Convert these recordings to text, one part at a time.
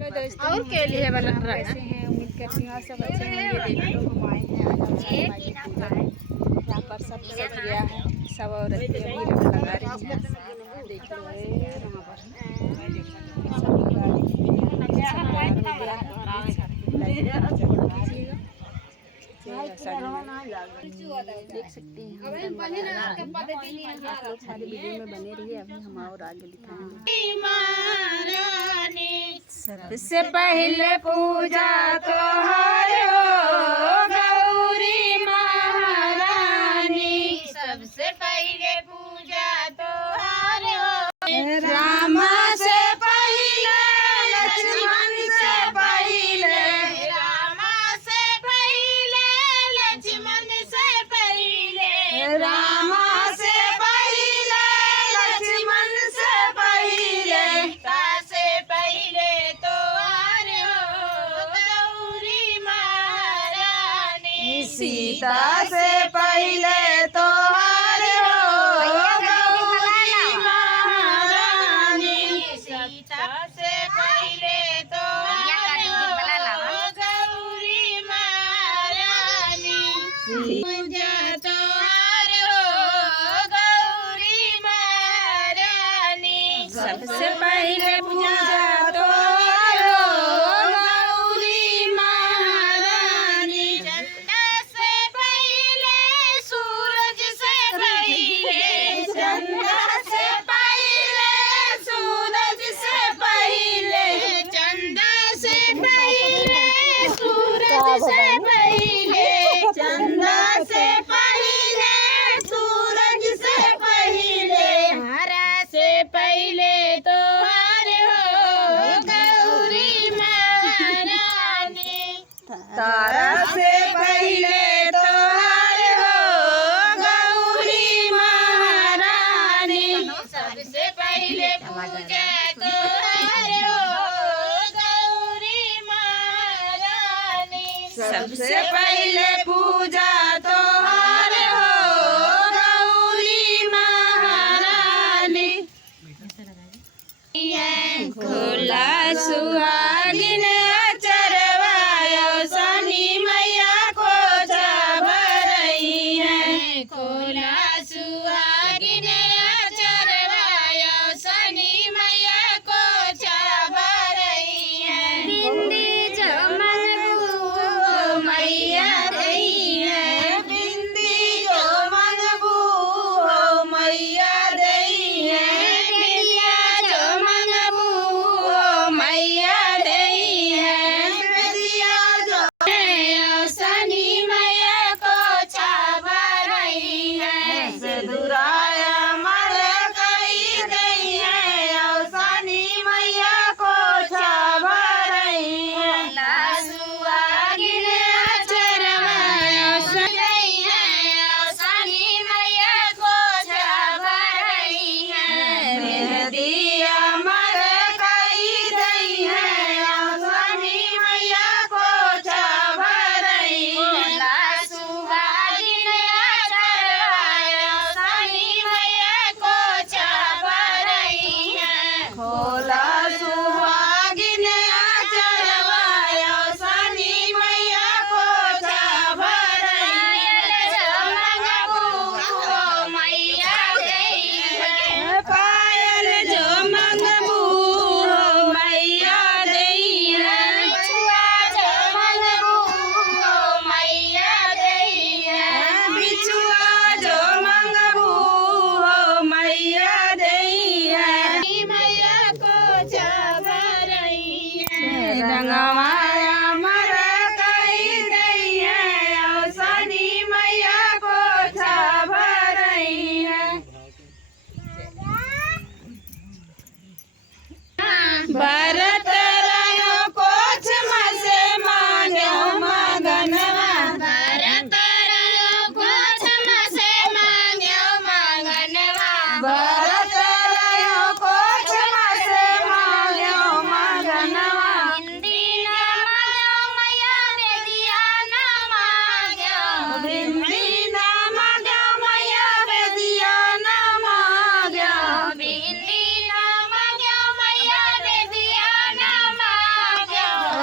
Hello दोस्तों, और के लिए वाला कैसे हैं? उम्मीद करती हूँ आप सब अच्छे होंगे। देखो हम आए हैं आज माई की पूजा में। यहाँ पर सब सज गया है, सब औरतें अभी रंग लगा रही हैं। देख लो वहाँ पर सब लगा रही हैं। तैयार हो गया है। देख सकते हैं आप लोग सारे वीडियो में बने रहिए। अभी हम और आगे दिखाएंगे। सबसे पहले पूजा तो गौरी महारानी। सबसे पहले पूजा तो रामा से पहले लक्ष्मण से पहले, रामा से पहले लक्ष्मण से पहले, रामा से पहले लक्ष्मण से पहले, से पहले तो गौरी महारानी। सीता से पहले तो सीता से पहले तो गौरी महारानी। पूजा तो गौरी महारानी। सबसे पहले पूजा तो गौरी महारानी। चंदा से पहले सूरज से पहले, चंदा से पहले सूरज से पहले, चंदा से पहले सूरज से पहले, चंदा से पहले सूरज से पहले, हरा से पहले तो गौरी महारानी। तारा से पहले तो गौरी महारानी। सबसे पहले पूजा तो गौरी महारानी। सबसे पहले पूजा तो गौरी महारानी। खोला सुहागिन चरवायो शनि मैया को भरई है। खोला सुहागिन चरवायो शनि मैया को भरई है। बिंदी चमन को मैया गई है।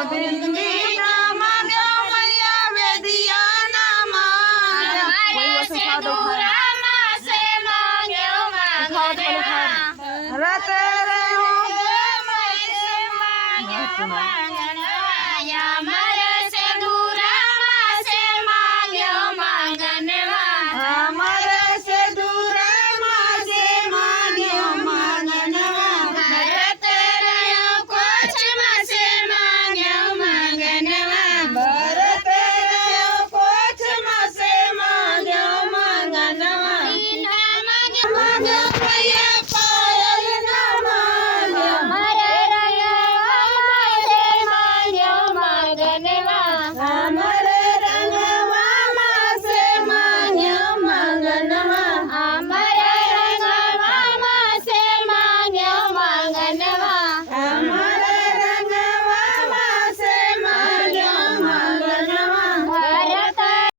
बिंदी ना मांगो मैया वेदिया ना मांगो से दूरा माँ से मांगो मांगना रते रहो माँ से मांगो मांगना या मर